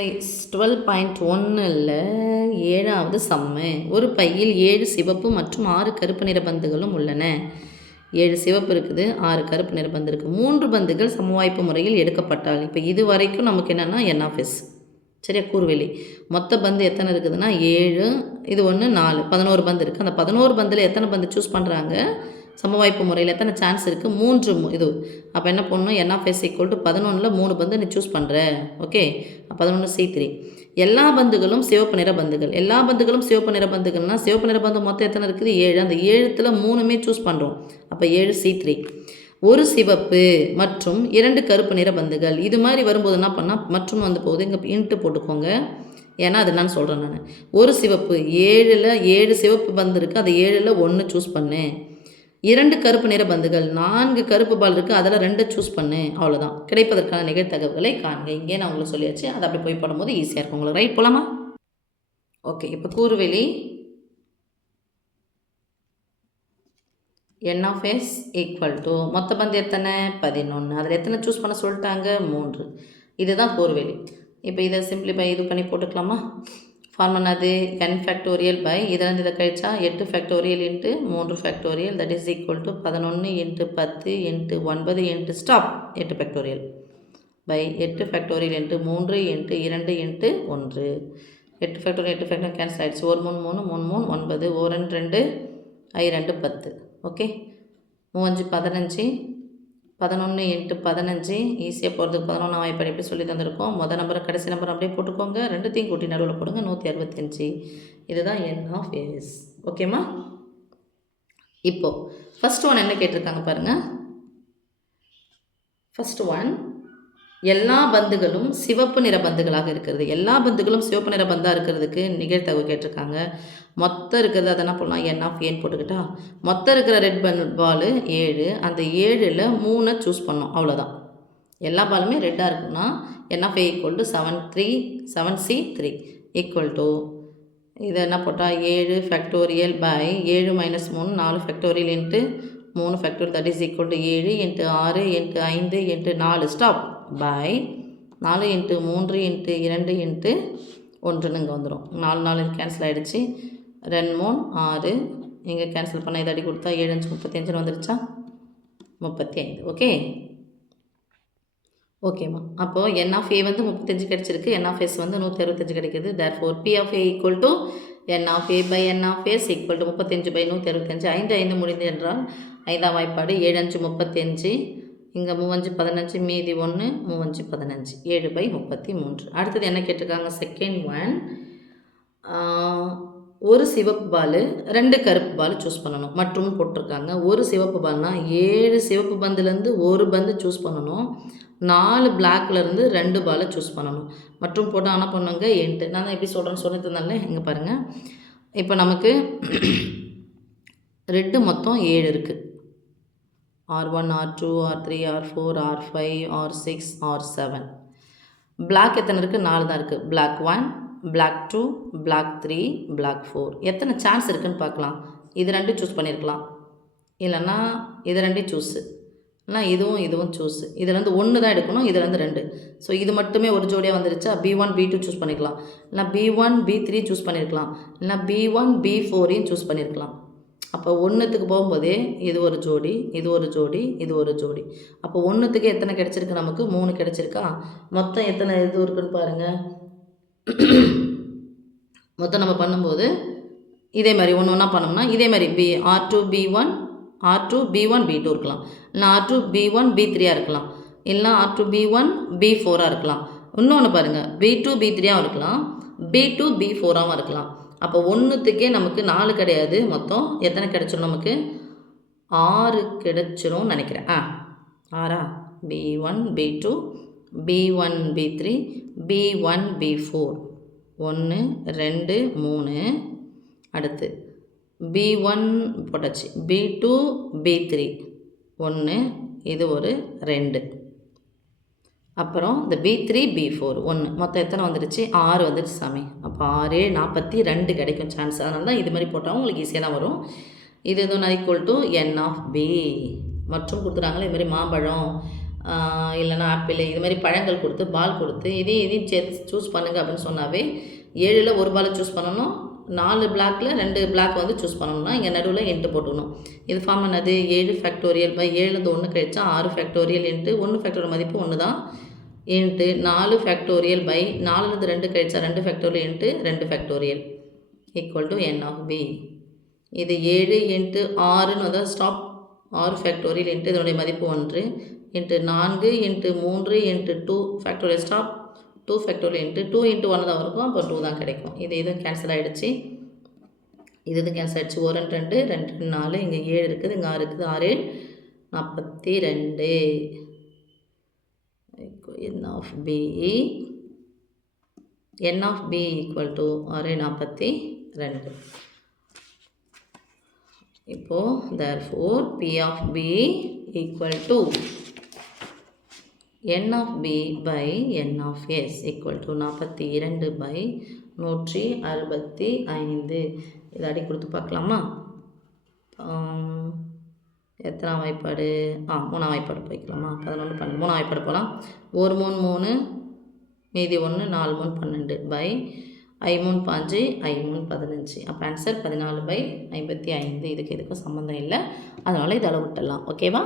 Exercise 12.1ல் 7வது சம்மு. ஒரு பையில் 7 சிவப்பு மற்றும் 6 கருப்பு நிற பந்துகளும் உள்ளன. 7 சிவப்பு இருக்குது, 6 கருப்பு நிற பந்து இருக்குது. 3 பந்துகள் சமவாய்ப்பு முறையில் எடுக்கப்பட்டால், இப்போ இது வரைக்கும் நமக்கு என்னென்னா NF சரியா, கூறுவெளி. மொத்த பந்து எத்தனை இருக்குதுன்னா 7, இது 1 4, 11 பந்து இருக்குது. அந்த 11 பந்தில் எத்தனை பந்து சூஸ் பண்ணுறாங்க? சமவாய்ப்பு முறையில் எத்தனை சான்ஸ் இருக்குது? 3 இது. அப்போ என்ன பண்ணணும்? NF = 11ல் 3 பந்து நீ சூஸ் பண்ணுற. Okay, 11C3. எல்லா பந்துகளும் சிவப்பு நிற பந்துகள். எல்லா பந்துகளும் சிவப்பு நிற பந்துகள்னால் சிவப்பு நிற பந்து மொத்தம் எத்தனை இருக்குது? 7. அந்த 7ல் 3மே சூஸ் பண்ணுறோம். அப்போ 7C3. ஒரு சிவப்பு மற்றும் 2 கருப்பு நிற பந்துகள். இது மாதிரி வரும்போது என்ன பண்ணால் மற்றும் வந்து போகுது, இங்கே இன்ட்டு போட்டுக்கோங்க. ஏன்னா அது நான் சொல்கிறேன். நான் ஒரு சிவப்பு 7ல் 7 சிவப்பு பந்து இருக்குது, அது 7ல் 1 சூஸ் பண்ணு. 2 கருப்பு நிற பந்துகள், 4 கருப்பு பால் இருக்குது, அதில் 2 சூஸ் பண்ணு. அவ்வளோதான். கிடைப்பதற்கான நிகழ்தகவுகளை காண்க. இங்கே நான் உங்களுக்கு சொல்லியாச்சு, அதை அப்படி போய் போடும்போது ஈஸியாக இருக்கும் உங்களுக்கு. ரைட், போகலாமா? ஓகே, இப்போ கூறுவெளி NF = மொத்த பந்து எத்தனை? 11. அதில் எத்தனை சூஸ் பண்ண சொல்லிட்டாங்க? 3. இதுதான் கூறுவெளி. இப்போ இதை சிம்பிளிஃபை இது பண்ணி போட்டுக்கலாமா? ஃபார்முலா அது n ஃபேக்டோரியல் பை இதில் இதை கழிச்சா 8 factorial into 3 factorial, that is equal to 11 into 10 into 9 into stop 8 factorial by 8 factorial into 3 into 2 into 1. 8 factorial cancel ஆகிடுச்சு. 1 3 3 3 3 9, 1 2 I 2 10. ஓகே, 3 5 15, 11 இன்ட்டு 15 ஈஸியாக போகிறதுக்கு 11 வாய்ப்பாடு எப்படி சொல்லி தந்திருக்கோம். மொதல் நம்பரை கடைசி நம்பர் அப்படியே போட்டுக்கோங்க, ரெண்டுத்தையும் கூட்டி நடுவில் போடுங்க. 165. இதுதான் NF. ஓகேம்மா? இப்போது ஃபஸ்ட் ஒன் என்ன கேட்டிருக்காங்க பாருங்கள். ஃபஸ்ட் ஒன், எல்லா பந்துகளும் சிவப்பு நிற பந்துகளாக இருக்கிறது. எல்லா பந்துகளும் சிவப்பு நிற பந்தாக இருக்கிறதுக்கு நிகழ்தகவு கேட்டிருக்காங்க. மொத்தம் இருக்கிறது அதை என்ன பண்ணலாம்? NF போட்டுக்கிட்டா மொத்தம் இருக்கிற ரெட் பால் 7, அந்த 7ல் 3 சூஸ் பண்ணோம். அவ்வளோதான். எல்லா பாலுமே ரெட்டாக இருக்குன்னா NF = 7C3 இதை என்ன போட்டால் 7 factorial by 7 - 3 4 factorial into 3 factorial, that is equal to 7 into 6 into 5 into 4 stop by 4 into 3 into 2 into 1 இங்கே வந்துடும். 4 4 கேன்சல் ஆகிடுச்சு. 2 3 6 இங்கே கேன்சல் பண்ண இதை அடி கொடுத்தா 7 5 35 வந்துடுச்சா? 35. ஓகே, ஓகேம்மா. அப்போது NF வந்து 35 கிடச்சிருக்கு, NF வந்து 165 கிடைக்கிது. therefore P(A) = NF by NF = 35/165. 5 5 முடிந்து என்றால் 5ஆம் வாய்ப்பாடு 7 5 35, இங்கே 3 5 15, மீதி 1 3 5 15, 7/33. அடுத்தது என்ன கேட்டிருக்காங்க? செகண்ட் ஒன், ஒரு சிவப்பு பால் 2 கருப்பு பால் சூஸ் பண்ணணும் மற்றும் போட்டிருக்காங்க. ஒரு சிவப்பு பால்னால் 7 சிவப்பு பந்துலேருந்து ஒரு பந்து சூஸ் பண்ணணும், 4 பிளாக்லேருந்து 2 பாலை சூஸ் பண்ணணும் மற்றும் போட்டு ஆனால் பண்ணுங்க என்ட்டு. நான் தான் எப்படி சொல்கிறேன்னு சொல்லிட்டு இருந்தாலே இங்கே பாருங்கள். இப்போ நமக்கு ரெட்டு மொத்தம் 7 இருக்குது. R1 R2 R3 R4 R5 R6 R7. Black எத்தனை இருக்குது? 4 தான் இருக்குது. Block 1, block 2, block 3, block 4. எத்தனை சான்ஸ் இருக்குதுன்னு பார்க்கலாம். இது 2 சூஸ் பண்ணியிருக்கலாம், இல்லைன்னா இது 2 சூஸு, இல்லைனா இதுவும் சூஸு. இதுலேருந்து 1 தான் எடுக்கணும், இதுலேருந்து 2. ஸோ இது மட்டுமே ஒரு ஜோடியாக வந்துருச்சா? B1 B2 சூஸ் பண்ணிக்கலாம், இல்லைனா B1 B3 சூஸ் பண்ணியிருக்கலாம், இல்லைனா B1 B4 சூஸ் பண்ணியிருக்கலாம். அப்போ 1த்துக்கு போகும்போதே இது ஒரு ஜோடி, இது ஒரு ஜோடி, இது ஒரு ஜோடி. அப்போ 1த்துக்கு எத்தனை கிடச்சிருக்கு? நமக்கு 3 கிடச்சிருக்கா? மொத்தம் எத்தனை இது இருக்குன்னு பாருங்கள். மொத்தம் நம்ம பண்ணும்போது இதே மாதிரி ஒன்று ஒன்றா பண்ணோம்னா இதே மாதிரி R2 B1 R2 B1 B2 இருக்கலாம், இல்லைனா R2 B1 B3 இருக்கலாம், இல்லைனா R2 B1 B4 இருக்கலாம். இன்னொன்று பாருங்கள், B2 B3 இருக்கலாம், B2 B4 இருக்கலாம். அப்போ 1த்துக்கே நமக்கு 4 கிடையாது, மொத்தம் எத்தனை கிடச்சிரும்? நமக்கு 6 கிடச்சிரும் நினைக்கிறேன். 6ஆ? B1 B2 B1 B3 B1 B4 1 2 3. அடுத்து B1 போட்டாச்சு, B2 B3 1, இது ஒரு 2. அப்புறம் இந்த B3 B4 1, மொத்தம் எத்தனை வந்துடுச்சு? 6 வந்துடுச்சு சாமி. அப்போ 6 42 கிடைக்கும் சான்ஸ். அதனால தான் இது மாதிரி போட்டால் உங்களுக்கு ஈஸியாக தான் வரும். இது எதுவும் = NF மற்றும் கொடுத்துறாங்களே இதுமாதிரி மாம்பழம் இல்லைனா ஆப்பிள் இது மாதிரி பழங்கள் கொடுத்து பால் கொடுத்து இதையும் சேர்த்து சூஸ் பண்ணுங்கள் அப்படின்னு சொன்னாவே 7ல் ஒரு பாலை சூஸ் பண்ணணும், 4 பிளாக்கில் 2 பிளாக் வந்து சூஸ் பண்ணணும்னா இங்கே நடுவில் இன்ட்டு போட்டுக்கணும். இது ஃபார்ம் என்னது 7 ஃபேக்டோரியல் பை 7லேருந்து 1 கழிச்சா 6 ஃபேக்டோரியல் இன்ட்டு 1 ஃபேக்டோரியல் மதிப்பு 1 தான் இன்ட்டு 4 ஃபேக்டோரியல் பை 4லேருந்து 2 கழிச்சா 2 factorial into 2 factorial equal to n of b. இது 7 இன்ட்டு 6ன்னு வந்தால் ஸ்டாப் 6 ஃபேக்டோரியல் இன்ட்டு இதனுடைய மதிப்பு 1 into 4 into 3 into 2 factorial stop 2 factorial into 2 into 1 தான் இருக்கும், அப்போ 2 தான் கிடைக்கும். இதுவும் கேன்சல் ஆகிடுச்சு, இது கேன்சல் ஆகிடுச்சு. 1 2 2 4 இங்கே 7 இருக்குது, இங்கே 6 இருக்குது, 6 42 n of b equal to 6 42. இப்போது therefore p of b equal to n of b by n of s equal to 42 by 165. இதை அடி கொடுத்து பார்க்கலாமா? எத்தனாம் வாய்ப்பாடு? 3ஆம் வாய்ப்பாடு போய்க்கலாமா? 11 12 3ஆம் வாய்ப்பாடு போகலாம். 1 3 3 மீதி 1 4 3 12 by I 3 5 I 3 15. அப்போ ஆன்சர் 14/55. இதுக்கு சம்மந்தம் இல்லை, அதனால் இதை அளவு விட்டுடலாம். ஓகேவா?